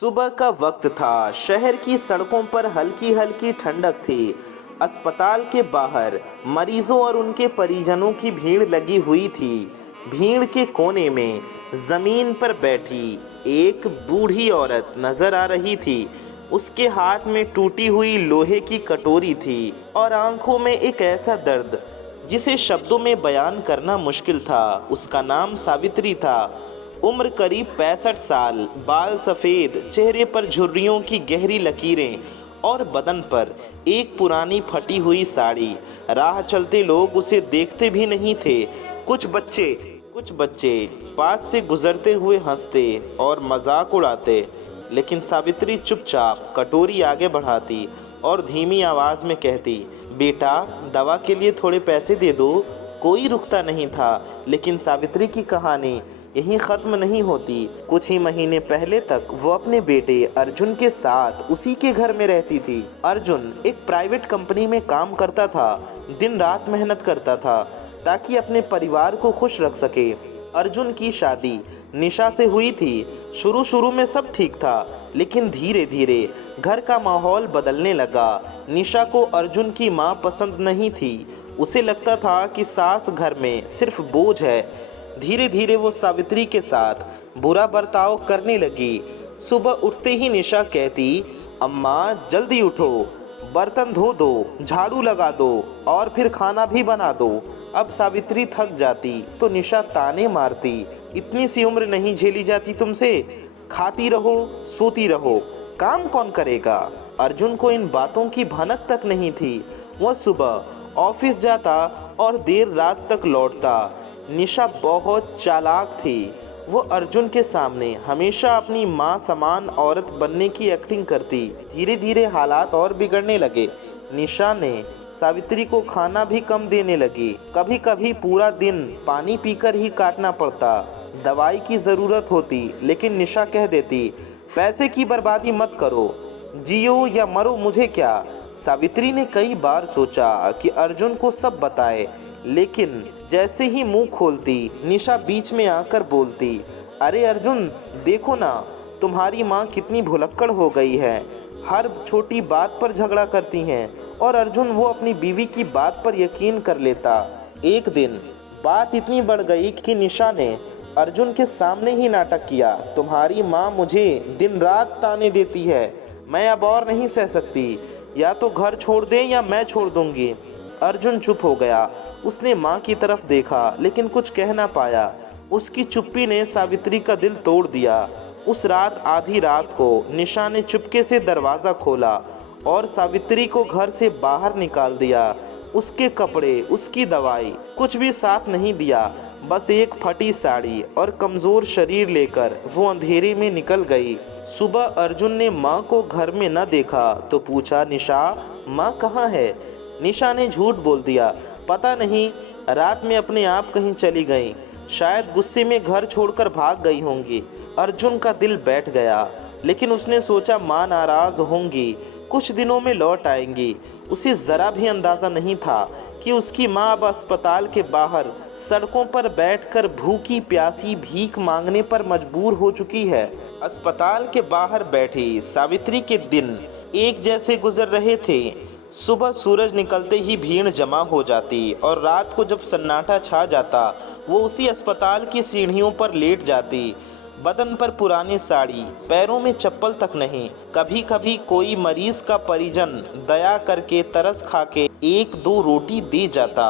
सुबह का वक्त था। शहर की सड़कों पर हल्की हल्की ठंडक थी। अस्पताल के बाहर मरीजों और उनके परिजनों की भीड़ लगी हुई थी। भीड़ के कोने में जमीन पर बैठी एक बूढ़ी औरत नजर आ रही थी। उसके हाथ में टूटी हुई लोहे की कटोरी थी और आंखों में एक ऐसा दर्द जिसे शब्दों में बयान करना मुश्किल था। उसका नाम सावित्री था। उम्र करीब 65 साल, बाल सफ़ेद, चेहरे पर झुर्रियों की गहरी लकीरें और बदन पर एक पुरानी फटी हुई साड़ी। राह चलते लोग उसे देखते भी नहीं थे। कुछ बच्चे पास से गुजरते हुए हंसते और मजाक उड़ाते, लेकिन सावित्री चुपचाप कटोरी आगे बढ़ाती और धीमी आवाज़ में कहती, बेटा, दवा के लिए थोड़े पैसे दे दो। कोई रुकता नहीं था, लेकिन सावित्री की कहानी यहीं ख़त्म नहीं होती। कुछ ही महीने पहले तक वो अपने बेटे अर्जुन के साथ उसी के घर में रहती थी। अर्जुन एक प्राइवेट कंपनी में काम करता था। दिन रात मेहनत करता था ताकि अपने परिवार को खुश रख सके। अर्जुन की शादी निशा से हुई थी। शुरू शुरू में सब ठीक था, लेकिन धीरे धीरे घर का माहौल बदलने लगा। निशा को अर्जुन की माँ पसंद नहीं थी। उसे लगता था कि सास घर में सिर्फ बोझ है। धीरे धीरे वो सावित्री के साथ बुरा बर्ताव करने लगी। सुबह उठते ही निशा कहती, अम्मा जल्दी उठो, बर्तन धो दो, झाड़ू लगा दो और फिर खाना भी बना दो। अब सावित्री थक जाती तो निशा ताने मारती, इतनी सी उम्र नहीं झेली जाती तुमसे, खाती रहो सोती रहो, काम कौन करेगा। अर्जुन को इन बातों की भनक तक नहीं थी। वह सुबह ऑफिस जाता और देर रात तक लौटता। निशा बहुत चालाक थी। वो अर्जुन के सामने हमेशा अपनी माँ समान औरत बनने की एक्टिंग करती। धीरे धीरे हालात और बिगड़ने लगे। निशा ने सावित्री को खाना भी कम देने लगी। कभी कभी पूरा दिन पानी पीकर ही काटना पड़ता। दवाई की ज़रूरत होती, लेकिन निशा कह देती, पैसे की बर्बादी मत करो, जियो या मरो मुझे क्या। सावित्री ने कई बार सोचा कि अर्जुन को सब बताए, लेकिन जैसे ही मुंह खोलती, निशा बीच में आकर बोलती, अरे अर्जुन, देखो ना, तुम्हारी माँ कितनी भुलक्कड़ हो गई है। हर छोटी बात पर झगड़ा करती हैं। और अर्जुन वो अपनी बीवी की बात पर यकीन कर लेता। एक दिन बात इतनी बढ़ गई कि निशा ने अर्जुन के सामने ही नाटक किया, तुम्हारी माँ मुझे दिन रात ताने देती है, मैं अब और नहीं सह सकती, या तो घर छोड़ दें या मैं छोड़ दूंगी। अर्जुन चुप हो गया। उसने माँ की तरफ देखा, लेकिन कुछ कह ना पाया। उसकी चुप्पी ने सावित्री का दिल तोड़ दिया। उस रात आधी रात को निशा ने चुपके से दरवाज़ा खोला और सावित्री को घर से बाहर निकाल दिया। उसके कपड़े, उसकी दवाई, कुछ भी साथ नहीं दिया। बस एक फटी साड़ी और कमज़ोर शरीर लेकर वो अंधेरे में निकल गई। सुबह अर्जुन ने माँ को घर में न देखा तो पूछा, निशा, माँ कहाँ है। निशा ने झूठ बोल दिया, पता नहीं, रात में अपने आप कहीं चली गई, शायद गुस्से में घर छोड़कर भाग गई होंगी। अर्जुन का दिल बैठ गया, लेकिन उसने सोचा माँ नाराज़ होंगी, कुछ दिनों में लौट आएंगी। उसे ज़रा भी अंदाज़ा नहीं था कि उसकी माँ अब अस्पताल के बाहर सड़कों पर बैठकर भूखी प्यासी भीख मांगने पर मजबूर हो चुकी है। अस्पताल के बाहर बैठी सावित्री के दिन एक जैसे गुजर रहे थे। सुबह सूरज निकलते ही भीड़ जमा हो जाती और रात को जब सन्नाटा छा जाता, वो उसी अस्पताल की सीढ़ियों पर लेट जाती। बदन पर पुरानी साड़ी, पैरों में चप्पल तक नहीं। कभी कभी कोई मरीज का परिजन दया करके तरस खा के एक दो रोटी दे जाता,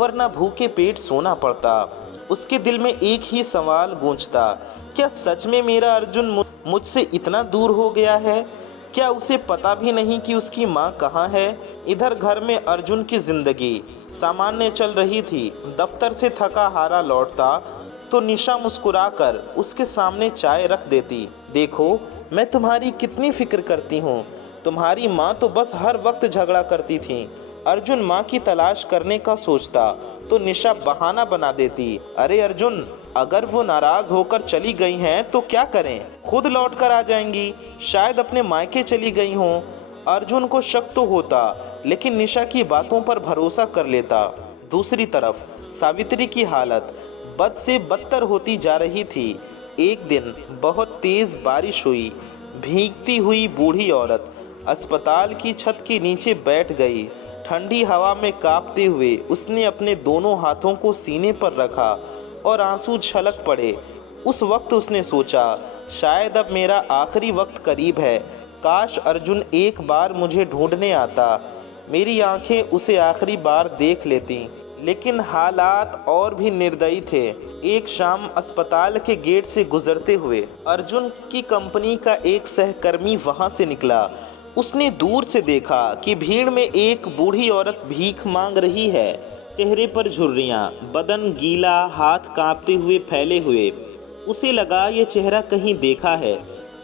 वरना भूखे पेट सोना पड़ता। उसके दिल में एक ही सवाल गूंजता, क्या सच में मेरा अर्जुन मुझसे इतना दूर हो गया है? क्या उसे पता भी नहीं कि उसकी माँ कहाँ है? इधर घर में अर्जुन की जिंदगी सामान्य चल रही थी। दफ्तर से थका हारा लौटता तो निशा मुस्कुराकर उसके सामने चाय रख देती। देखो, मैं तुम्हारी कितनी फिक्र करती हूँ। तुम्हारी माँ तो बस हर वक्त झगड़ा करती थी। अर्जुन माँ की तलाश करने का सोचता तो निशा बहाना बना देती, अरे अर्जुन, अगर वो नाराज होकर चली गई हैं तो क्या करें, खुद लौट कर आ जाएंगी, शायद अपने मायके चली गई हों। अर्जुन को शक तो होता, लेकिन निशा की बातों पर भरोसा कर लेता। दूसरी तरफ सावित्री की हालत बद से बदतर होती जा रही थी। एक दिन बहुत तेज बारिश हुई। भीगती हुई बूढ़ी औरत अस्पताल की छत के नीचे बैठ गई। ठंडी हवा में कांपते हुए उसने अपने दोनों हाथों को सीने पर रखा और आंसू छलक पड़े। उस वक्त उसने सोचा, शायद अब मेरा आखिरी वक्त करीब है। काश अर्जुन एक बार मुझे ढूंढने आता, मेरी आंखें उसे आखिरी बार देख लेती। लेकिन हालात और भी निर्दयी थे। एक शाम अस्पताल के गेट से गुजरते हुए अर्जुन की कंपनी का एक सहकर्मी वहां से निकला। उसने दूर से देखा कि भीड़ में एक बूढ़ी औरत भीख मांग रही है। चेहरे पर झुर्रियां, बदन गीला, हाथ कांपते हुए फैले हुए। उसे लगा ये चेहरा कहीं देखा है,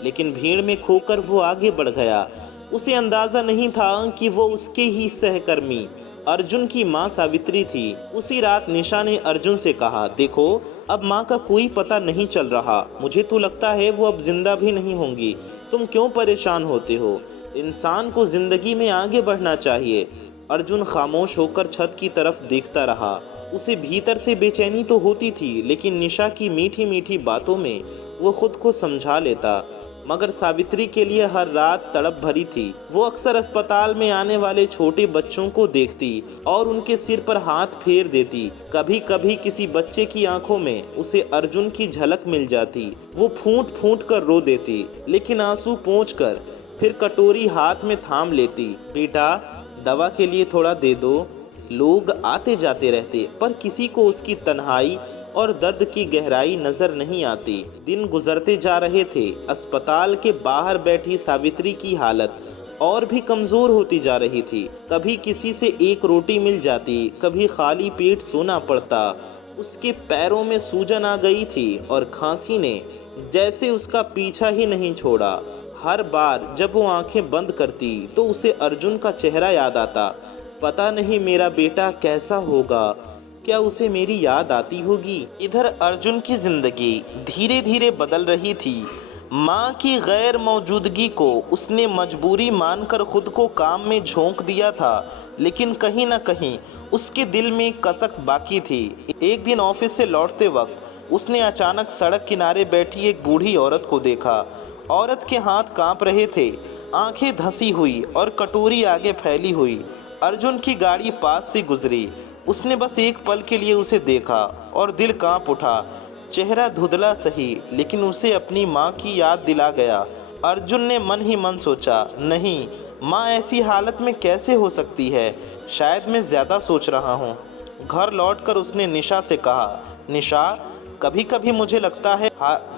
लेकिन भीड़ में खोकर वो आगे बढ़ गया। उसे अंदाजा नहीं था कि वो उसके ही सहकर्मी अर्जुन की मां सावित्री थी। उसी रात निशा ने अर्जुन से कहा, देखो अब मां का कोई पता नहीं चल रहा। मुझे तो लगता है वो अब जिंदा भी नहीं होंगी। तुम क्यों परेशान होते हो? इंसान को जिंदगी में आगे बढ़ना चाहिए। अर्जुन खामोश होकर छत की तरफ देखता रहा। उसे भीतर से बेचैनी तो होती थी, लेकिन निशा की मीठी मीठी बातों में वो खुद को समझा लेता। मगर सावित्री के लिए हर रात तड़प भरी थी। वो अक्सर अस्पताल में आने वाले छोटे बच्चों को देखती और उनके सिर पर हाथ फेर देती। कभी कभी किसी बच्चे की आंखों में उसे अर्जुन की झलक मिल जाती। वो फूंट फूंट कर रो देती, लेकिन आंसू पोंछ कर फिर कटोरी हाथ में थाम लेती। बेटा, दवा के लिए थोड़ा दे दो। लोग आते जाते रहते, पर किसी को उसकी तन्हाई और दर्द की गहराई नजर नहीं आती। दिन गुजरते जा रहे थे। अस्पताल के बाहर बैठी सावित्री की हालत और भी कमजोर होती जा रही थी। कभी किसी से एक रोटी मिल जाती, कभी खाली पेट सोना पड़ता। उसके पैरों में सूजन आ गई थी और खांसी ने जैसे उसका पीछा ही नहीं छोड़ा। हर बार जब वो आंखें बंद करती तो उसे अर्जुन का चेहरा याद आता। पता नहीं मेरा बेटा कैसा होगा, क्या उसे मेरी याद आती होगी? इधर अर्जुन की जिंदगी धीरे धीरे बदल रही थी। माँ की गैर मौजूदगी को उसने मजबूरी मानकर खुद को काम में झोंक दिया था, लेकिन कहीं ना कहीं उसके दिल में कसक बाकी थी। एक दिन ऑफिस से लौटते वक्त उसने अचानक सड़क किनारे बैठी एक बूढ़ी औरत को देखा। औरत के हाथ कांप रहे थे, आंखें धंसी हुई और कटोरी आगे फैली हुई। अर्जुन की गाड़ी पास से गुजरी। उसने बस एक पल के लिए उसे देखा और दिल कांप उठा। चेहरा धुंधला सही, लेकिन उसे अपनी माँ की याद दिला गया। अर्जुन ने मन ही मन सोचा, नहीं, माँ ऐसी हालत में कैसे हो सकती है? शायद मैं ज़्यादा सोच रहा हूँ। घर लौटकर उसने निशा से कहा, निशा, कभी कभी मुझे लगता है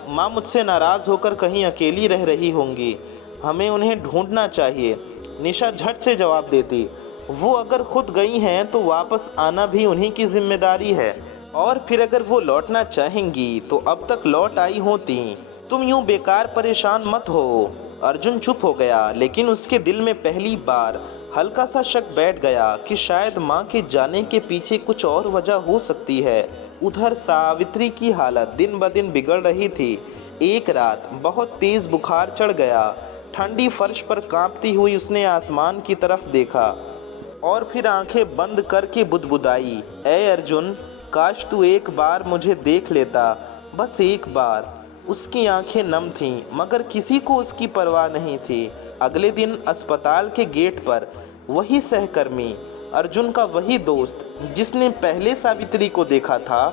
माँ मुझसे नाराज़ होकर कहीं अकेली रह रही होंगी। हमें उन्हें ढूंढना चाहिए। निशा झट से जवाब देती, वो अगर खुद गई हैं तो वापस आना भी उन्हीं की जिम्मेदारी है, और फिर अगर वो लौटना चाहेंगी तो अब तक लौट आई होती। तुम यूं बेकार परेशान मत हो। अर्जुन चुप हो गया, लेकिन उसके दिल में पहली बार हल्का सा शक बैठ गया कि शायद माँ के जाने के पीछे कुछ और वजह हो सकती है। उधर सावित्री की हालत दिन ब दिन बिगड़ रही थी। एक रात बहुत तेज बुखार चढ़ गया। ठंडी फर्श पर कांपती हुई उसने आसमान की तरफ देखा और फिर आंखें बंद करके बुदबुदाई, ऐ अर्जुन, काश तू एक बार मुझे देख लेता, बस एक बार। उसकी आंखें नम थीं, मगर किसी को उसकी परवाह नहीं थी। अगले दिन अस्पताल के गेट पर वही सहकर्मी, अर्जुन का वही दोस्त जिसने पहले सावित्री को देखा था,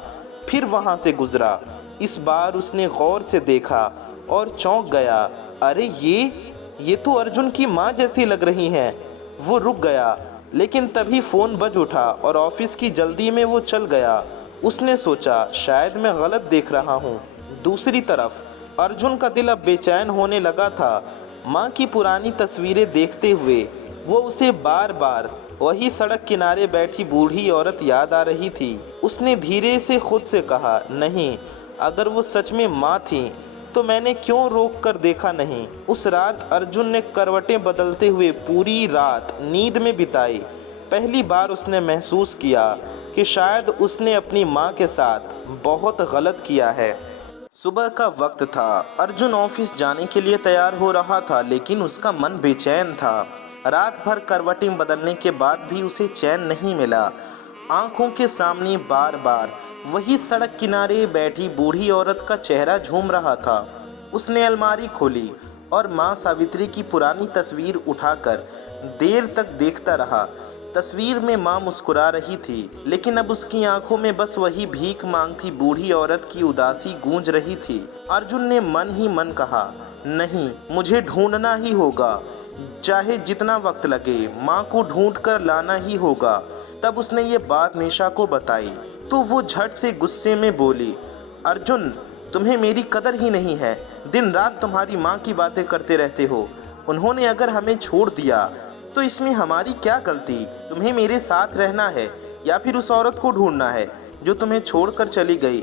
फिर वहां से गुजरा। इस बार उसने गौर से देखा और चौंक गया। अरे ये तो अर्जुन की माँ जैसी लग रही हैं। वो रुक गया, लेकिन तभी फ़ोन बज उठा और ऑफिस की जल्दी में वो चल गया। उसने सोचा, शायद मैं गलत देख रहा हूँ। दूसरी तरफ अर्जुन का दिल अब बेचैन होने लगा था। माँ की पुरानी तस्वीरें देखते हुए वो उसे बार बार वही सड़क किनारे बैठी बूढ़ी औरत याद आ रही थी। उसने धीरे से खुद से कहा, नहीं, अगर वो सच में माँ थी तो मैंने क्यों रोक कर देखा नहीं। उस रात अर्जुन ने करवटें बदलते हुए पूरी रात नींद में बिताई। पहली बार उसने महसूस किया कि शायद उसने अपनी माँ के साथ बहुत गलत किया है। सुबह का वक्त था। अर्जुन ऑफिस जाने के लिए तैयार हो रहा था, लेकिन उसका मन बेचैन था। रात भर करवटें बदलने के बाद भी उसे चैन नहीं मिला। आंखों के सामने बार बार वही सड़क किनारे बैठी बूढ़ी औरत का चेहरा झूम रहा था। उसने अलमारी खोली और माँ सावित्री की पुरानी तस्वीर उठाकर देर तक देखता रहा। तस्वीर में माँ मुस्कुरा रही थी, लेकिन अब उसकी आंखों में बस वही भीख मांगती बूढ़ी औरत की उदासी गूंज रही थी। अर्जुन ने मन ही मन कहा, नहीं, मुझे ढूंढना ही होगा, चाहे जितना वक्त लगे, माँ को ढूंढ कर लाना ही होगा। तब उसने ये बात निशा को बताई तो वो झट से गुस्से में बोली, अर्जुन, तुम्हें मेरी कदर ही नहीं है। दिन रात तुम्हारी माँ की बातें करते रहते हो। उन्होंने अगर हमें छोड़ दिया तो इसमें हमारी क्या गलती? तुम्हें मेरे साथ रहना है या फिर उस औरत को ढूंढना है जो तुम्हें छोड़कर चली गई।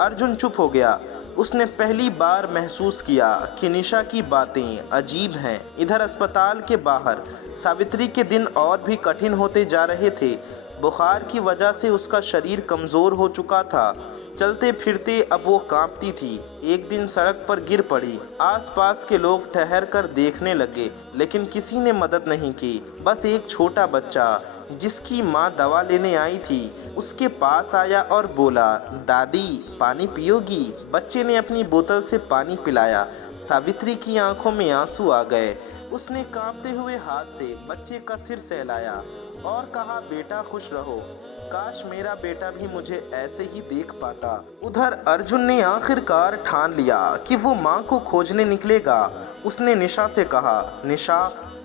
अर्जुन चुप हो गया। उसने पहली बार महसूस किया कि निशा की बातें अजीब हैं। इधर अस्पताल के बाहर सावित्री के दिन और भी कठिन होते जा रहे थे। बुखार की वजह से उसका शरीर कमज़ोर हो चुका था। चलते फिरते अब वो कांपती थी। एक दिन सड़क पर गिर पड़ी। आसपास के लोग ठहर कर देखने लगे, लेकिन किसी ने मदद नहीं की। बस एक छोटा बच्चा जिसकी माँ दवा लेने आई थी उसके पास आया और बोला, दादी, पानी पियोगी? बच्चे ने अपनी बोतल से पानी पिलाया। सावित्री की आंखों में आंसू आ गए। उसने कांपते हुए हाथ से बच्चे का सिर सहलाया और कहा, बेटा खुश रहो। काश मेरा बेटा भी मुझे ऐसे ही देख पाता। उधर अर्जुन ने आखिरकार ठान लिया कि वो माँ को खोजने निकलेगा। उसने निशा से कहा, निशा,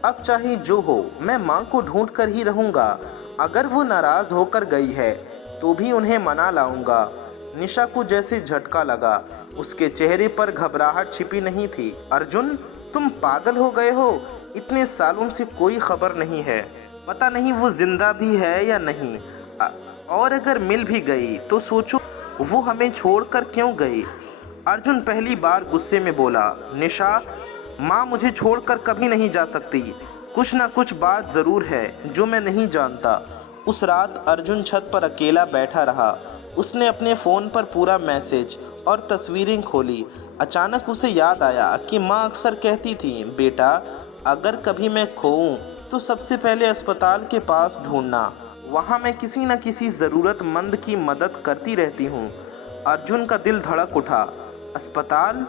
अब चाहे जो हो, मैं माँ को ढूंढ कर ही रहूँगा। अगर वो नाराज़ होकर गई है तो भी उन्हें मना लाऊंगा। निशा को जैसे झटका लगा। उसके चेहरे पर घबराहट छिपी नहीं थी। अर्जुन, तुम पागल हो गए हो? इतने सालों से कोई खबर नहीं है। पता नहीं वो जिंदा भी है या नहीं। और अगर मिल भी गई तो सोचो वो हमें छोड़कर क्यों गई। अर्जुन पहली बार गुस्से में बोला, निशा, माँ मुझे छोड़कर कभी नहीं जा सकती। कुछ ना कुछ बात ज़रूर है जो मैं नहीं जानता। उस रात अर्जुन छत पर अकेला बैठा रहा। उसने अपने फ़ोन पर पूरा मैसेज और तस्वीरें खोली। अचानक उसे याद आया कि माँ अक्सर कहती थी, बेटा, अगर कभी मैं खोऊं तो सबसे पहले अस्पताल के पास ढूंढना। वहाँ मैं किसी न किसी ज़रूरतमंद की मदद करती रहती हूँ। अर्जुन का दिल धड़क उठा। अस्पताल?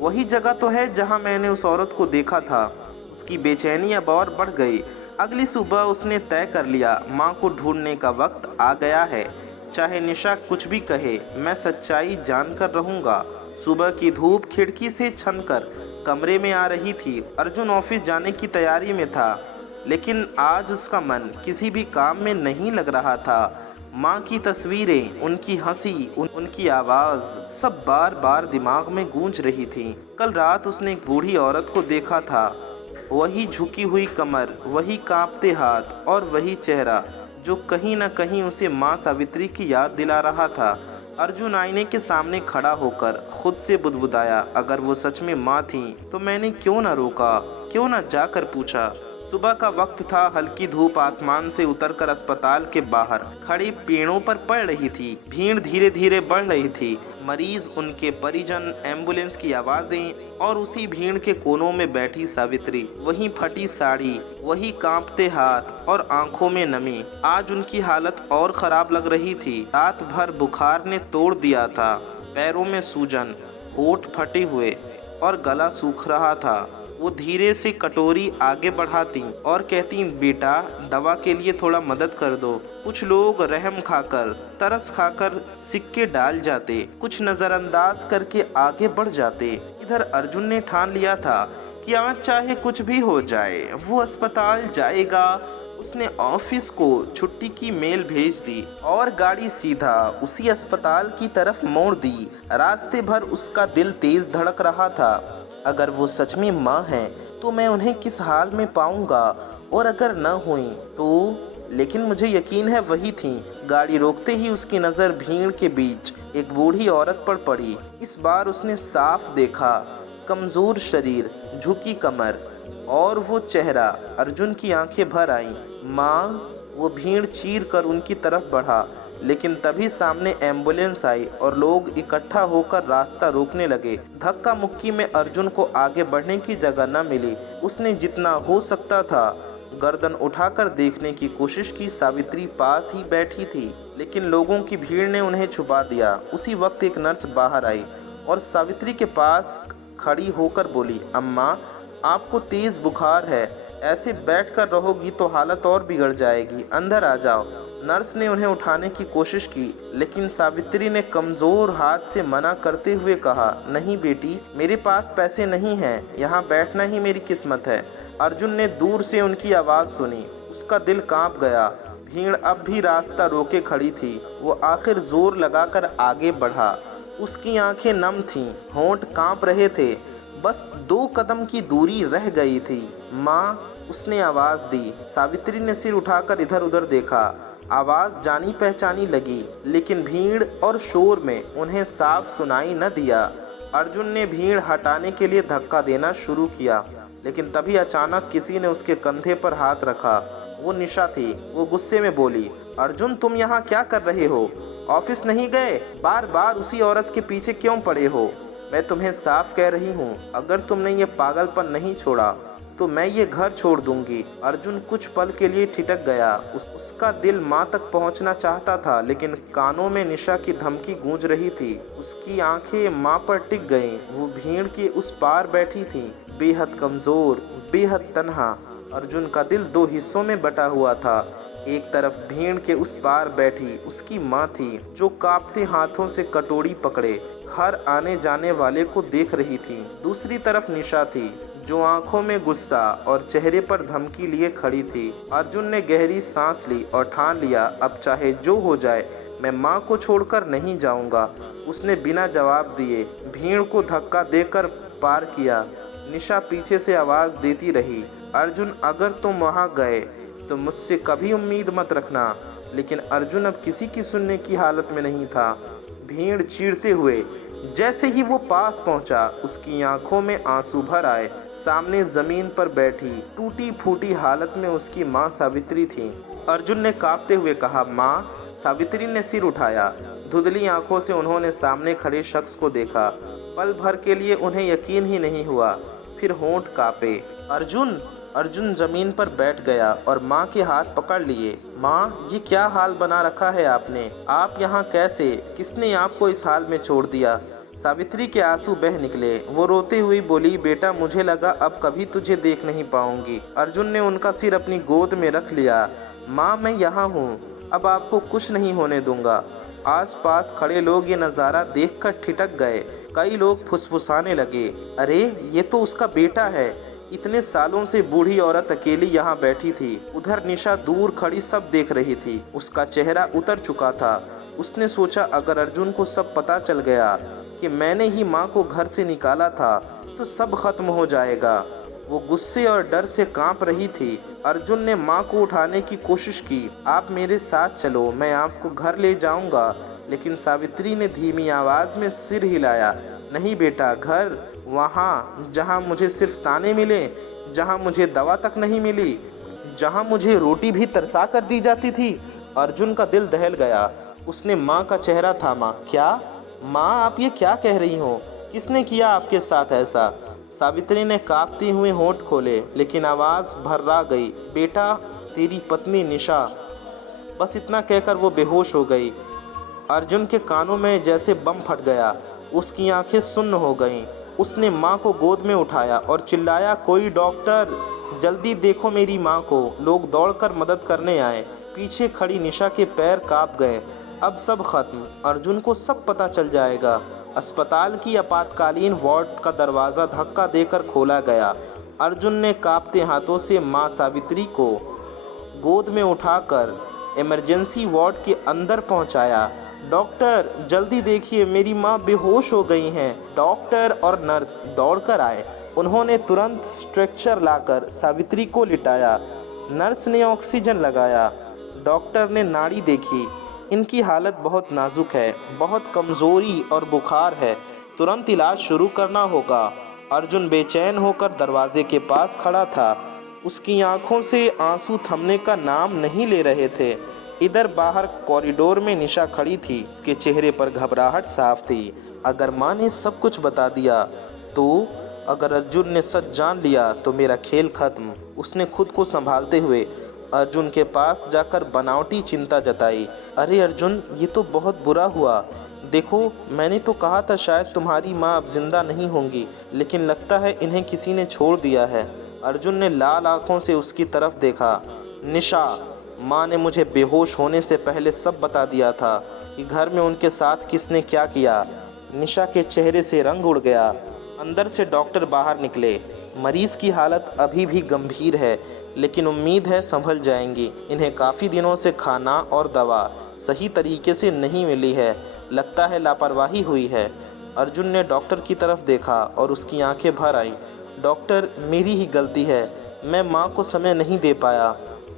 वही जगह तो है जहाँ मैंने उस औरत को देखा था। उसकी बेचैनी अब और बढ़ गई। अगली सुबह उसने तय कर लिया, माँ को ढूंढने का वक्त आ गया है। चाहे निशा कुछ भी कहे, मैं सच्चाई जानकर रहूँगा। सुबह की धूप खिड़की से छनकर कमरे में आ रही थी। अर्जुन ऑफिस जाने की तैयारी में था, लेकिन आज उसका मन किसी भी काम में नहीं लग रहा था। माँ की तस्वीरें, उनकी हंसी, उनकी आवाज़ सब बार बार दिमाग में गूंज रही थी। कल रात उसने एक बूढ़ी औरत को देखा था। वही झुकी हुई कमर, वही कांपते हाथ और वही चेहरा जो कहीं न कहीं उसे माँ सावित्री की याद दिला रहा था। अर्जुन आईने के सामने खड़ा होकर खुद से बुदबुदाया, अगर वो सच में माँ थी तो मैंने क्यों न रोका, क्यों न जाकर पूछा। सुबह का वक्त था। हल्की धूप आसमान से उतरकर अस्पताल के बाहर खड़े पेड़ों पर पड़ रही थी। भीड़ धीरे धीरे बढ़ रही थी। मरीज, उनके परिजन, एम्बुलेंस की आवाज़ें और उसी भीड़ के कोनों में बैठी सावित्री। वही फटी साड़ी, वही कांपते हाथ और आंखों में नमी। आज उनकी हालत और ख़राब लग रही थी। रात भर बुखार ने तोड़ दिया था। पैरों में सूजन, होंठ फटे हुए और गला सूख रहा था। वो धीरे से कटोरी आगे बढ़ाती और कहती, बेटा, दवा के लिए थोड़ा मदद कर दो। कुछ लोग रहम खाकर, तरस खाकर सिक्के डाल जाते, कुछ नज़रअंदाज करके आगे बढ़ जाते। इधर अर्जुन ने ठान लिया था कि आज चाहे कुछ भी हो जाए वो अस्पताल जाएगा। उसने ऑफिस को छुट्टी की मेल भेज दी और गाड़ी सीधा उसी अस्पताल की तरफ मोड़ दी। रास्ते भर उसका दिल तेज धड़क रहा था। अगर वो सच में माँ हैं तो मैं उन्हें किस हाल में पाऊंगा, और अगर न हुई तो। लेकिन मुझे यकीन है वही थी। गाड़ी रोकते ही उसकी नज़र भीड़ के बीच एक बूढ़ी औरत पर पड़ी। इस बार उसने साफ देखा, कमज़ोर शरीर, झुकी कमर और वो चेहरा। अर्जुन की आंखें भर आईं। माँ! वो भीड़ चीर कर उनकी तरफ बढ़ा, लेकिन तभी सामने एम्बुलेंस आई और लोग इकट्ठा होकर रास्ता रोकने लगे। धक्का मुक्की में अर्जुन को आगे बढ़ने की जगह न मिली। उसने जितना हो सकता था गर्दन उठाकर देखने की कोशिश की। सावित्री पास ही बैठी थी, लेकिन लोगों की भीड़ ने उन्हें छुपा दिया। उसी वक्त एक नर्स बाहर आई और सावित्री के पास खड़ी होकर बोली, अम्मा आपको तेज़ बुखार है, ऐसे बैठ कर रहोगी तो हालत और बिगड़ जाएगी, अंदर आ जाओ। नर्स ने उन्हें उठाने की कोशिश की, लेकिन सावित्री ने कमज़ोर हाथ से मना करते हुए कहा, नहीं बेटी, मेरे पास पैसे नहीं हैं, यहाँ बैठना ही मेरी किस्मत है। अर्जुन ने दूर से उनकी आवाज़ सुनी, उसका दिल कांप गया। भीड़ अब भी रास्ता रोके खड़ी थी। वो आखिर जोर लगाकर आगे बढ़ा। उसकी आंखें नम थीं, होंठ कांप रहे थे। बस 2 कदम की दूरी रह गई थी। माँ, उसने आवाज़ दी। सावित्री ने सिर उठाकर इधर उधर देखा। आवाज़ जानी पहचानी लगी, लेकिन भीड़ और शोर में उन्हें साफ सुनाई न दिया। अर्जुन ने भीड़ हटाने के लिए धक्का देना शुरू किया, लेकिन तभी अचानक किसी ने उसके कंधे पर हाथ रखा। वो निशा थी। वो गुस्से में बोली, अर्जुन तुम यहाँ क्या कर रहे हो? ऑफिस नहीं गए? बार बार उसी औरत के पीछे क्यों पड़े हो? मैं तुम्हें साफ कह रही हूँ, अगर तुमने ये पागलपन नहीं छोड़ा तो मैं ये घर छोड़ दूंगी। अर्जुन कुछ पल के लिए ठिठक गया। उसका दिल माँ तक पहुँचना चाहता था, लेकिन कानों में निशा की धमकी गूंज रही थी। उसकी आंखें माँ पर टिक गईं। वो भीड़ के उस पार बैठी थी, बेहद कमज़ोर, बेहद तन्हा। अर्जुन का दिल 2 हिस्सों में बटा हुआ था। एक तरफ भीड़ के उस पार बैठी उसकी माँ थी, जो कांपते हाथों से कटोरी पकड़े हर आने जाने वाले को देख रही थी। दूसरी तरफ निशा थी, जो आंखों में गुस्सा और चेहरे पर धमकी लिए खड़ी थी। अर्जुन ने गहरी सांस ली और ठान लिया, अब चाहे जो हो जाए, मैं माँ को छोड़कर नहीं जाऊंगा। उसने बिना जवाब दिए भीड़ को धक्का देकर पार किया। निशा पीछे से आवाज़ देती रही, अर्जुन अगर तुम वहाँ गए तो मुझसे कभी उम्मीद मत रखना। लेकिन अर्जुन अब किसी की सुनने की हालत में नहीं था। भीड़ चीरते हुए जैसे ही वो पास पहुंचा, उसकी आंखों में आंसू भर आए। सामने जमीन पर बैठी टूटी फूटी हालत में उसकी माँ सावित्री थी। अर्जुन ने कांपते हुए कहा, माँ। सावित्री ने सिर उठाया। धुंधली आंखों से उन्होंने सामने खड़े शख्स को देखा। पल भर के लिए उन्हें यकीन ही नहीं हुआ, फिर होंठ कांपे। अर्जुन। अर्जुन जमीन पर बैठ गया और माँ के हाथ पकड़ लिए। माँ, ये क्या हाल बना रखा है आपने? आप यहाँ कैसे? किसने आपको इस हाल में छोड़ दिया? सावित्री के आंसू बह निकले। वो रोते हुई बोली, बेटा, मुझे लगा अब कभी तुझे देख नहीं पाऊंगी। अर्जुन ने उनका सिर अपनी गोद में रख लिया। माँ, मैं यहाँ हूँ, अब आपको कुछ नहीं होने दूंगा। आसपास खड़े लोग ये नज़ारा देखकर ठिठक गए। कई लोग फुसफुसाने लगे, अरे ये तो उसका बेटा है। इतने सालों से बूढ़ी औरत अकेली यहाँ बैठी थी। उधर निशा दूर खड़ी सब देख रही थी। उसका चेहरा उतर चुका था। उसने सोचा, अगर अर्जुन को सब पता चल गया कि मैंने ही माँ को घर से निकाला था तो सब खत्म हो जाएगा। वो गुस्से और डर से कांप रही थी। अर्जुन ने माँ को उठाने की कोशिश की। आप मेरे साथ चलो, मैं आपको घर ले जाऊंगा। लेकिन सावित्री ने धीमी आवाज़ में सिर हिलाया, नहीं बेटा, घर वहाँ जहाँ मुझे सिर्फ ताने मिले, जहाँ मुझे दवा तक नहीं मिली, जहाँ मुझे रोटी भी तरसा कर दी जाती थी। अर्जुन का दिल दहल गया। उसने माँ का चेहरा थामा। क्या माँ, आप ये क्या कह रही हो? किसने किया आपके साथ ऐसा? सावित्री ने कांपती हुए होंठ खोले, लेकिन आवाज़ भर्रा गई, बेटा, तेरी पत्नी निशा। बस इतना कहकर वो बेहोश हो गई। अर्जुन के कानों में जैसे बम फट गया। उसकी आंखें सुन्न हो गईं। उसने माँ को गोद में उठाया और चिल्लाया, कोई डॉक्टर, जल्दी देखो मेरी माँ को। लोग दौड़कर मदद करने आए। पीछे खड़ी निशा के पैर कांप गए। अब सब खत्म। अर्जुन को सब पता चल जाएगा। अस्पताल की आपातकालीन वार्ड का दरवाज़ा धक्का देकर खोला गया। अर्जुन ने कांपते हाथों से माँ सावित्री को गोद में उठाकर इमरजेंसी वार्ड के अंदर पहुंचाया। डॉक्टर, जल्दी देखिए, मेरी माँ बेहोश हो गई हैं। डॉक्टर और नर्स दौड़कर आए। उन्होंने तुरंत स्ट्रेचर लाकर सावित्री को लिटाया। नर्स ने ऑक्सीजन लगाया। डॉक्टर ने नाड़ी देखी। इनकी हालत बहुत नाजुक है, बहुत कमज़ोरी और बुखार है, तुरंत इलाज शुरू करना होगा। अर्जुन बेचैन होकर दरवाजे के पास खड़ा था। उसकी आंखों से आंसू थमने का नाम नहीं ले रहे थे। इधर बाहर कॉरिडोर में निशा खड़ी थी। उसके चेहरे पर घबराहट साफ थी। अगर माँ ने सब कुछ बता दिया तो, अगर अर्जुन ने सच जान लिया तो मेरा खेल खत्म। उसने खुद को संभालते हुए अर्जुन के पास जाकर बनावटी चिंता जताई। अरे अर्जुन, ये तो बहुत बुरा हुआ। देखो, मैंने तो कहा था शायद तुम्हारी माँ अब जिंदा नहीं होंगी, लेकिन लगता है इन्हें किसी ने छोड़ दिया है। अर्जुन ने लाल आंखों से उसकी तरफ देखा। निशा, माँ ने मुझे बेहोश होने से पहले सब बता दिया था कि घर में उनके साथ किसने क्या किया। निशा के चेहरे से रंग उड़ गया। अंदर से डॉक्टर बाहर निकले। मरीज की हालत अभी भी गंभीर है, लेकिन उम्मीद है संभल जाएंगी। इन्हें काफ़ी दिनों से खाना और दवा सही तरीके से नहीं मिली है, लगता है लापरवाही हुई है। अर्जुन ने डॉक्टर की तरफ देखा और उसकी आंखें भर आई। डॉक्टर, मेरी ही गलती है, मैं माँ को समय नहीं दे पाया।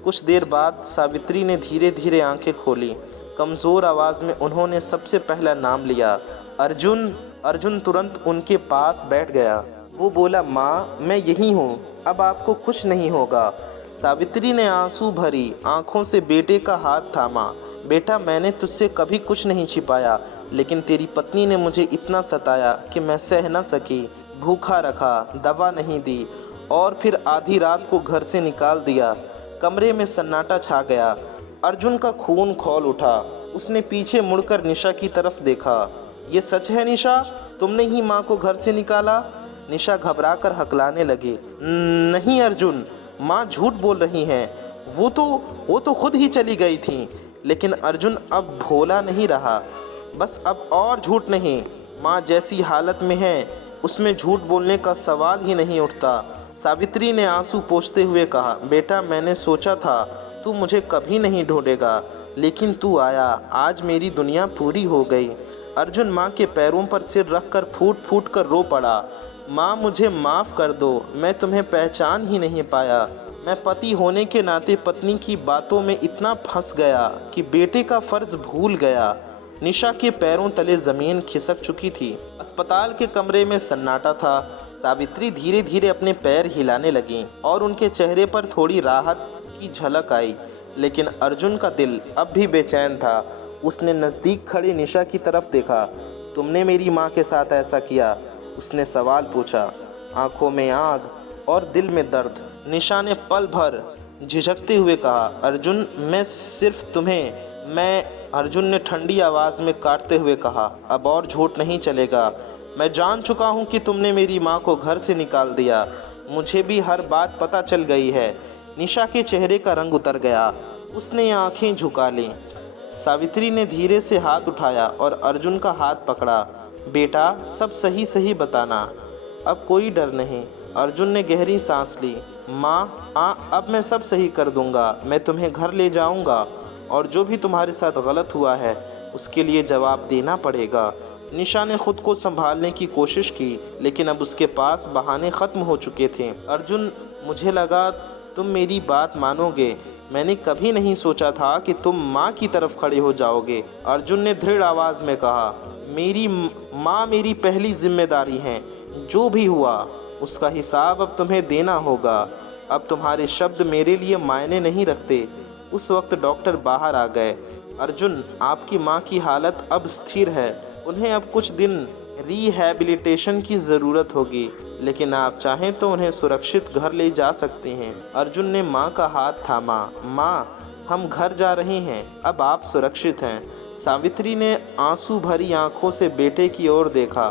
कुछ देर बाद सावित्री ने धीरे धीरे आंखें खोली। कमज़ोर आवाज़ में उन्होंने सबसे पहला नाम लिया, अर्जुन। अर्जुन तुरंत उनके पास बैठ गया। वो बोला, माँ मैं यहीं हूँ, अब आपको कुछ नहीं होगा। सावित्री ने आंसू भरी आंखों से बेटे का हाथ थामा। बेटा, मैंने तुझसे कभी कुछ नहीं छिपाया, लेकिन तेरी पत्नी ने मुझे इतना सताया कि मैं सह न सकी। भूखा रखा, दवा नहीं दी और फिर आधी रात को घर से निकाल दिया। कमरे में सन्नाटा छा गया। अर्जुन का खून खौल उठा। उसने पीछे मुड़कर निशा की तरफ देखा। ये सच है निशा, तुमने ही माँ को घर से निकाला? निशा घबराकर हकलाने लगी। नहीं अर्जुन, माँ झूठ बोल रही हैं। वो तो खुद ही चली गई थी। लेकिन अर्जुन अब भोला नहीं रहा। बस अब और झूठ नहीं। माँ जैसी हालत में है, उसमें झूठ बोलने का सवाल ही नहीं उठता। सावित्री ने आंसू पोंछते हुए कहा, बेटा मैंने सोचा था तू मुझे कभी नहीं ढूंढेगा, लेकिन तू आया। आज मेरी दुनिया पूरी हो गई। अर्जुन माँ के पैरों पर सिर रखकर फूट फूट कर रो पड़ा। माँ मुझे माफ़ कर दो, मैं तुम्हें पहचान ही नहीं पाया। मैं पति होने के नाते पत्नी की बातों में इतना फंस गया कि बेटे का फ़र्ज़ भूल गया। निशा के पैरों तले ज़मीन खिसक चुकी थी। अस्पताल के कमरे में सन्नाटा था। सावित्री धीरे धीरे अपने पैर हिलाने लगी और उनके चेहरे पर थोड़ी राहत की झलक आई, लेकिन अर्जुन का दिल अब भी बेचैन था। उसने नज़दीक खड़ी निशा की तरफ देखा। तुमने मेरी माँ के साथ ऐसा किया? उसने सवाल पूछा, आंखों में आग और दिल में दर्द। निशा ने पल भर झिझकते हुए कहा, अर्जुन मैं सिर्फ तुम्हें अर्जुन ने ठंडी आवाज़ में काटते हुए कहा, अब और झूठ नहीं चलेगा। मैं जान चुका हूँ कि तुमने मेरी माँ को घर से निकाल दिया। मुझे भी हर बात पता चल गई है। निशा के चेहरे का रंग उतर गया। उसने आंखें झुका लीं। सावित्री ने धीरे से हाथ उठाया और अर्जुन का हाथ पकड़ा। बेटा सब सही सही बताना, अब कोई डर नहीं। अर्जुन ने गहरी सांस ली। माँ अब मैं सब सही कर दूंगा। मैं तुम्हें घर ले जाऊंगा और जो भी तुम्हारे साथ गलत हुआ है उसके लिए जवाब देना पड़ेगा। निशा ने खुद को संभालने की कोशिश की, लेकिन अब उसके पास बहाने ख़त्म हो चुके थे। अर्जुन, मुझे लगा तुम मेरी बात मानोगे। मैंने कभी नहीं सोचा था कि तुम माँ की तरफ खड़े हो जाओगे। अर्जुन ने दृढ़ आवाज़ में कहा, मेरी माँ मेरी पहली जिम्मेदारी हैं। जो भी हुआ उसका हिसाब अब तुम्हें देना होगा। अब तुम्हारे शब्द मेरे लिए मायने नहीं रखते। उस वक्त डॉक्टर बाहर आ गए। अर्जुन, आपकी माँ की हालत अब स्थिर है। उन्हें अब कुछ दिन रिहैबिलिटेशन की ज़रूरत होगी, लेकिन आप चाहें तो उन्हें सुरक्षित घर ले जा सकते हैं। अर्जुन ने माँ का हाथ थामा। माँ, हम घर जा रहे हैं, अब आप सुरक्षित हैं। सावित्री ने आंसू भरी आंखों से बेटे की ओर देखा।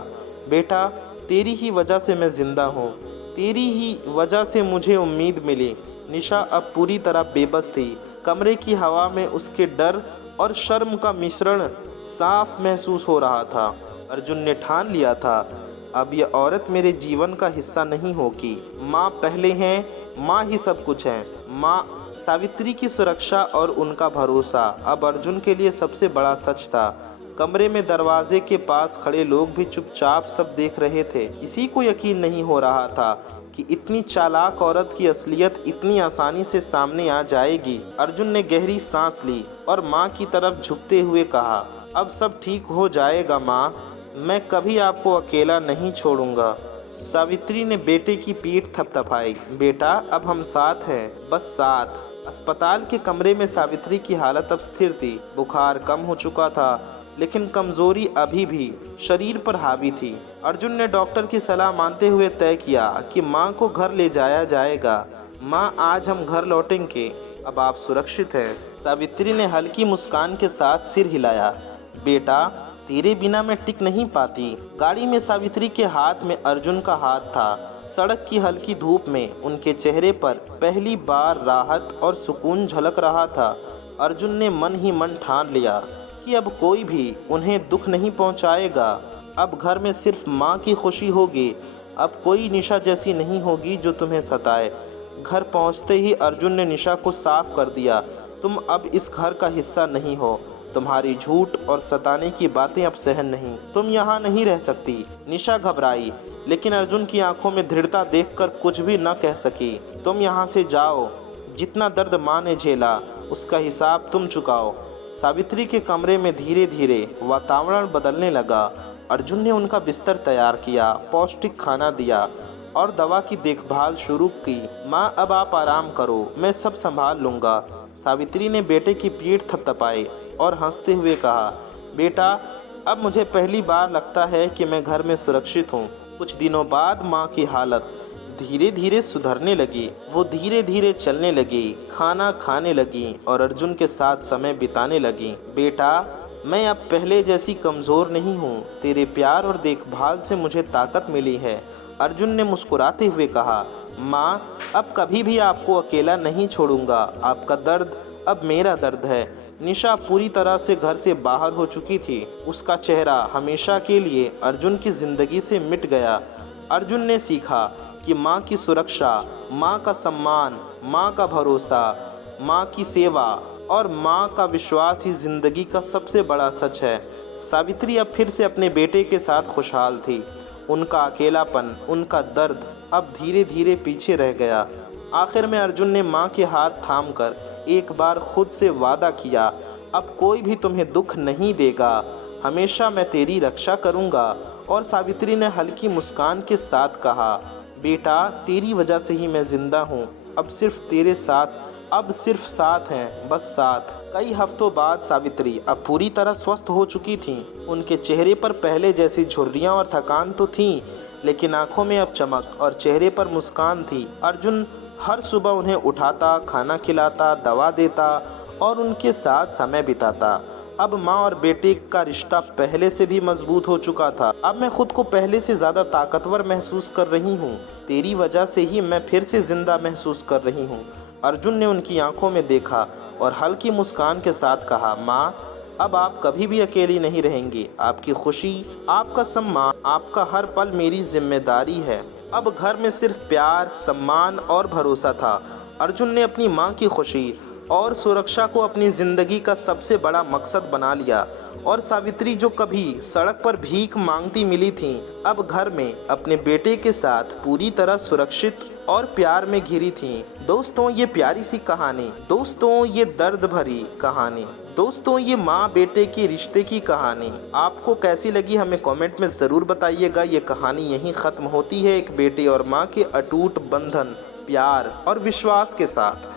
बेटा, तेरी ही वजह से मैं ज़िंदा हूँ, तेरी ही वजह से मुझे उम्मीद मिली। निशा अब पूरी तरह बेबस थी। कमरे की हवा में उसके डर और शर्म का मिश्रण साफ महसूस हो रहा था। अर्जुन ने ठान लिया था, अब यह औरत मेरे जीवन का हिस्सा नहीं होगी। माँ पहले हैं, माँ ही सब कुछ है। माँ, सावित्री की सुरक्षा और उनका भरोसा अब अर्जुन के लिए सबसे बड़ा सच था। कमरे में दरवाजे के पास खड़े लोग भी चुपचाप सब देख रहे थे। किसी को यकीन नहीं हो रहा था कि इतनी चालाक औरत की असलियत इतनी आसानी से सामने आ जाएगी। अर्जुन ने गहरी सांस ली और माँ की तरफ झुकते हुए कहा, अब सब ठीक हो जाएगा माँ, मैं कभी आपको अकेला नहीं छोड़ूंगा। सावित्री ने बेटे की पीठ थपथपाई। बेटा, अब हम साथ हैं, बस साथ। अस्पताल के कमरे में सावित्री की हालत अब स्थिर थी। बुखार कम हो चुका था, लेकिन कमजोरी अभी भी शरीर पर हावी थी। अर्जुन ने डॉक्टर की सलाह मानते हुए तय किया कि माँ को घर ले जाया जाएगा। माँ, आज हम घर लौटेंगे, अब आप सुरक्षित हैं। सावित्री ने हल्की मुस्कान के साथ सिर हिलाया। बेटा, तेरे बिना मैं टिक नहीं पाती। गाड़ी में सावित्री के हाथ में अर्जुन का हाथ था। सड़क की हल्की धूप में उनके चेहरे पर पहली बार राहत और सुकून झलक रहा था। अर्जुन ने मन ही मन ठान लिया कि अब कोई भी उन्हें दुख नहीं पहुंचाएगा। अब घर में सिर्फ माँ की खुशी होगी। अब कोई निशा जैसी नहीं होगी जो तुम्हें सताए। घर पहुंचते ही अर्जुन ने निशा को साफ कर दिया, तुम अब इस घर का हिस्सा नहीं हो। तुम्हारी झूठ और सताने की बातें अब सहन नहीं, तुम यहाँ नहीं रह सकती। निशा घबराई, लेकिन अर्जुन की आंखों में दृढ़ता देखकर कुछ भी न कह सकी। तुम यहाँ से जाओ, जितना दर्द माँ ने झेला उसका हिसाब तुम चुकाओ। सावित्री के कमरे में धीरे धीरे वातावरण बदलने लगा। अर्जुन ने उनका बिस्तर तैयार किया, पौष्टिक खाना दिया और दवा की देखभाल शुरू की। माँ अब आप आराम करो, मैं सब संभाल लूँगा। सावित्री ने बेटे की पीठ थपथपाई और हंसते हुए कहा, बेटा अब मुझे पहली बार लगता है कि मैं घर में सुरक्षित हूँ। कुछ दिनों बाद माँ की हालत धीरे धीरे सुधरने लगी। वो धीरे धीरे चलने लगी, खाना खाने लगी और अर्जुन के साथ समय बिताने लगी। बेटा मैं अब पहले जैसी कमज़ोर नहीं हूँ, तेरे प्यार और देखभाल से मुझे ताकत मिली है। अर्जुन ने मुस्कुराते हुए कहा, माँ अब कभी भी आपको अकेला नहीं छोड़ूंगा। आपका दर्द अब मेरा दर्द है। निशा पूरी तरह से घर से बाहर हो चुकी थी। उसका चेहरा हमेशा के लिए अर्जुन की ज़िंदगी से मिट गया। अर्जुन ने सीखा कि माँ की सुरक्षा, माँ का सम्मान, माँ का भरोसा, माँ की सेवा और माँ का विश्वास ही ज़िंदगी का सबसे बड़ा सच है। सावित्री अब फिर से अपने बेटे के साथ खुशहाल थी। उनका अकेलापन, उनका दर्द अब धीरे धीरे पीछे रह गया। आखिर में अर्जुन ने माँ के हाथ थामकर एक बार खुद से वादा किया, अब कोई भी तुम्हें दुख नहीं देगा, हमेशा मैं तेरी रक्षा करूँगा। और सावित्री ने हल्की मुस्कान के साथ कहा, बेटा तेरी वजह से ही मैं ज़िंदा हूँ। अब सिर्फ तेरे साथ, अब सिर्फ साथ हैं, बस साथ। कई हफ्तों बाद सावित्री अब पूरी तरह स्वस्थ हो चुकी थीं। उनके चेहरे पर पहले जैसी झुर्रियाँ और थकान तो थीं, लेकिन आंखों में अब चमक और चेहरे पर मुस्कान थी। अर्जुन हर सुबह उन्हें उठाता, खाना खिलाता, दवा देता और उनके साथ समय बिताता। अब माँ और बेटे का रिश्ता पहले से भी मजबूत हो चुका था। अब मैं खुद को पहले से ज़्यादा ताकतवर महसूस कर रही हूँ। तेरी वजह से ही मैं फिर से ज़िंदा महसूस कर रही हूँ। अर्जुन ने उनकी आंखों में देखा और हल्की मुस्कान के साथ कहा, माँ अब आप कभी भी अकेली नहीं रहेंगी। आपकी खुशी, आपका सम्मान, आपका हर पल मेरी जिम्मेदारी है। अब घर में सिर्फ प्यार, सम्मान और भरोसा था। अर्जुन ने अपनी माँ की खुशी और सुरक्षा को अपनी ज़िंदगी का सबसे बड़ा मकसद बना लिया। और सावित्री जो कभी सड़क पर भीख मांगती मिली थी, अब घर में अपने बेटे के साथ पूरी तरह सुरक्षित और प्यार में घिरी थी। दोस्तों ये प्यारी सी कहानी, दोस्तों ये दर्द भरी कहानी, दोस्तों ये माँ बेटे के रिश्ते की कहानी आपको कैसी लगी हमें कमेंट में ज़रूर बताइएगा। ये कहानी यहीं ख़त्म होती है एक बेटे और माँ के अटूट बंधन, प्यार और विश्वास के साथ।